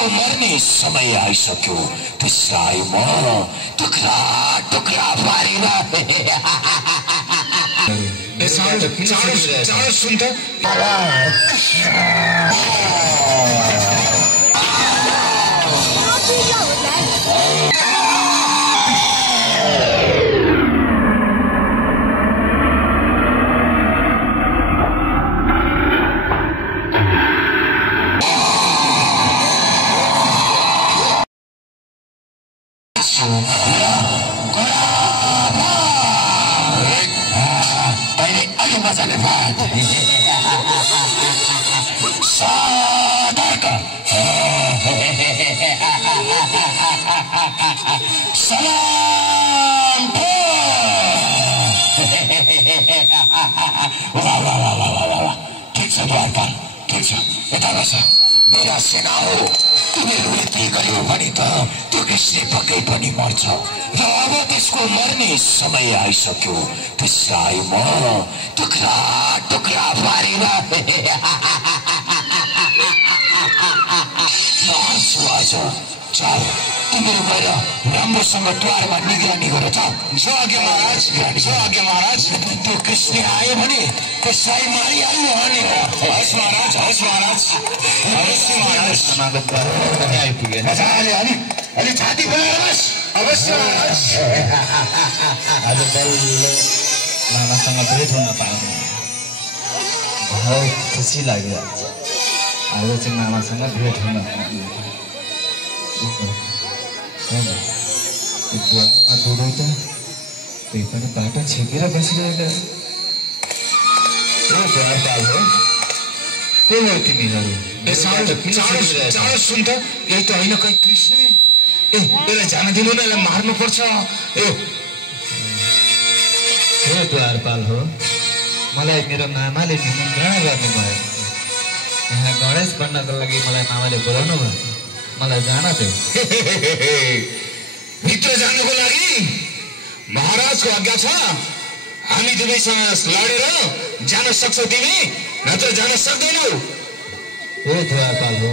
त्यसको मर्ने समय आइसक्यो त्यसलाई म टुक्रा टुक्रा पारेर चाँडो सुन त मेरा सेना हो तिमीहरूले के गर्यो भने त त्यो कृष्ण पक्कै पनि मर्छ र अब त्यसको मर्ने समय आइसक्यो त्यसलाई म टुक्रा टुक्रा पारेर तिमीहरू गएर राम्रोसँग द्वारमा निगरानी गर जो आज्ञा महाराज त्यो कृष्ण आयो भने त्यसलाई मारिहाल्नु भने हस् महाराज अलि छाती बनाउनुहोस् अवश्य महाराज आज बल्ल मामासँग भेट हुन पाउनु बहुत खुसी लाग्यो आज चाहिँ मामासँग भेट हुन डुडो त त्यही पनि बाटो छेकेर बसिरहेका को हो तिमीहरू चाँडो सुन त यही त होइन कहीँ कृष्ण यसलाई जान दिनु न यसलाई मार्नु पर्छ द्वारपाल हो मलाई मेरो मामाले निमन्त्रणा गर्नुभयो यहाँ गणेश बन्नको लागि मलाई मामाले बोलाउनु भयो मलाई जान थियो भित्र जानुको लागि महाराजको आज्ञा छ हामी दुवैसँग लडेर जान सक्छौ तिमी नत्र जान सक्दैनौ द्वारपाल हो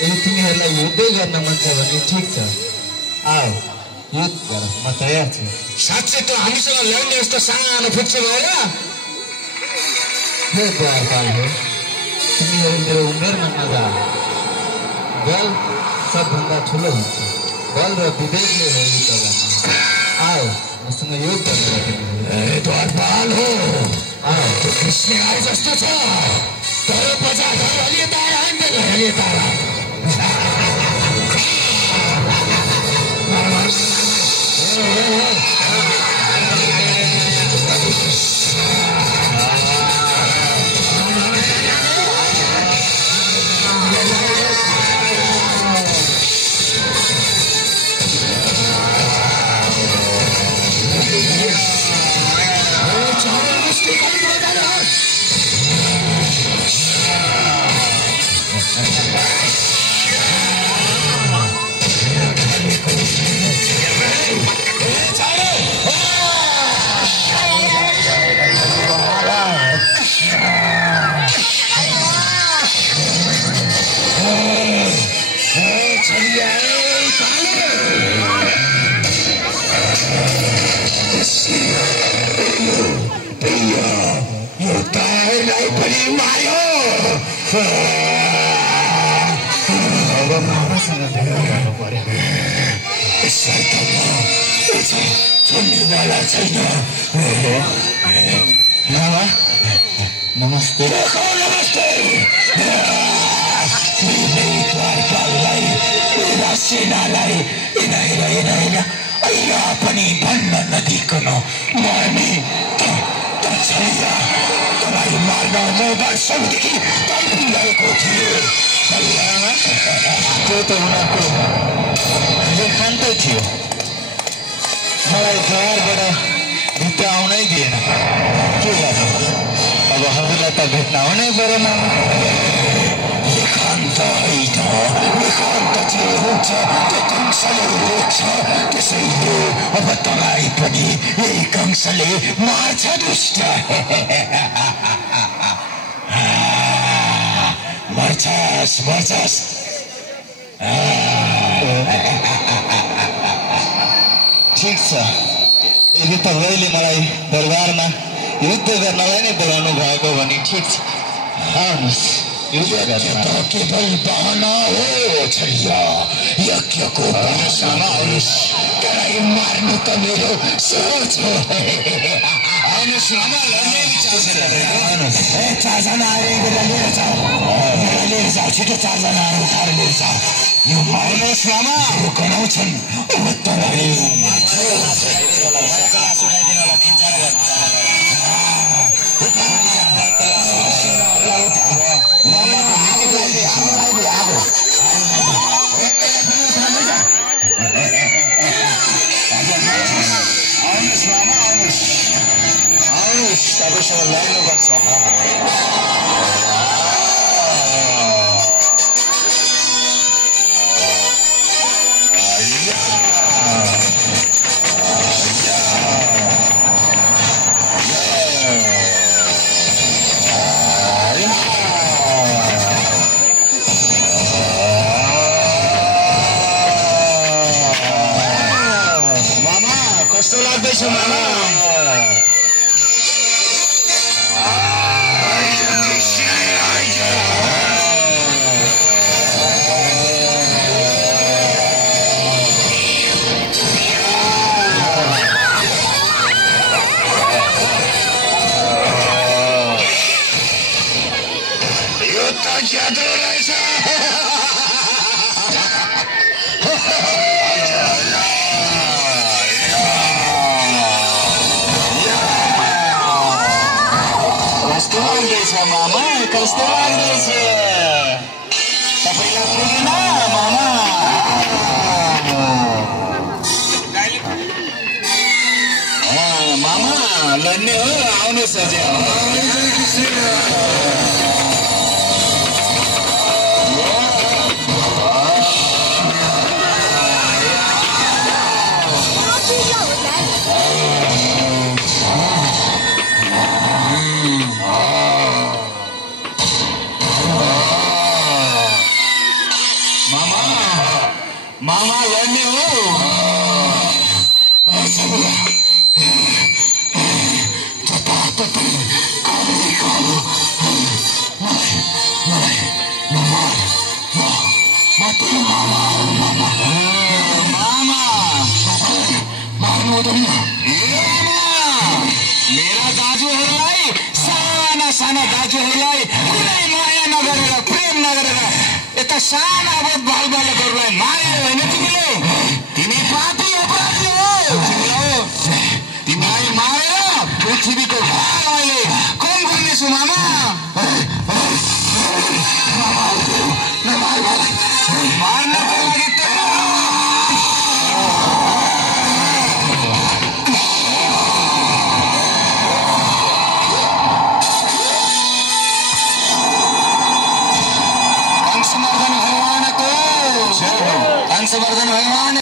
यदि तिमीहरूलाई युद्धै गर्न मन छ भने ठिक छ आओ युद्ध गर म तयार छु साँच्चै त हामीसँग लड्ने जस्तो सानो फुच्छ भयो द्वारपाल हो तिमीहरू मेरो उमेरमा नजा बल सबभन्दा ठुलो हुन्छ बल र विवेकले हो युद्ध गर्न आओ मसँग युद्ध गर्न द्वारपाल हो आओ कृष्ण आए जस्तो छ तर बजार हलिए तारा अब मामासँग भेट गर्नु पर्यो यसलाई त म छोड्नेवाला छैन मामा नमस्ते नमस्ते द्वारपाललाई मेरा सेनालाई यिनीहरूलाई अहिले पनि भन्न नदिकन मर्ने तँलाई मार्न म वर्षौँदेखि तर्पिरहेको थिएँ त्यो त उनीहरूको देखान्तै थियो मलाई द्वारबाट भित्र आउनै दिएन के गर्नु अब हजुरलाई त भेट्न आउनै परेन एकान्त होइन एकान्त जे हुन्छ त्यो कंसले रोक्छ त्यसैले अब तँलाई पनि यही कंसले मार्छ दुष्ट मर्छस् ठिक छ। यदि तपाईँले मलाई दरबारमा युद्ध गर्नलाई नै बोलाउनु भएको भने ठिक छ, आउनुहोस् युद्ध गर्न। केवल बहाना हो छैया, यज्ञको बहाना आउनुहोस्, त्यसलाई मार्नु त मेरो सोच हो। आउनुहोस् मामा, लड्ने विचार छ आउनुहोस्। 4 जना आएर लिएर जाऊ, छिटो 4 जनाहरू उठाएर लिएर जाऊ। यो आउनुहोस् मामा, गनाउँछन् तपाईँसँग लड्नुपर्छ। मामा कस्तो लाग्दैछ मामा? जादू रहेछ। कस्तो लाग्दैछ मामा, कस्तो लाग्दैछ? तपाईँलाई पुगेन मामा? मामा लड्ने हो, आउनुहोस् अझै। मामा लड्ने हो? मार्नु हुँदैन। मेरा दाजुहरूलाई, साना साना दाजुहरूलाई कुनै माया नगरेर, प्रेम नगरेर यता साना बालबालकहरूलाई मारेर होइन तिमीले? तिमी पापी अपराधी हो। तिमीलाई मारेर पृथ्वीको भार अहिले कम गर्नेछु मामा। मार्नको लागि हंसवर्धन भगवान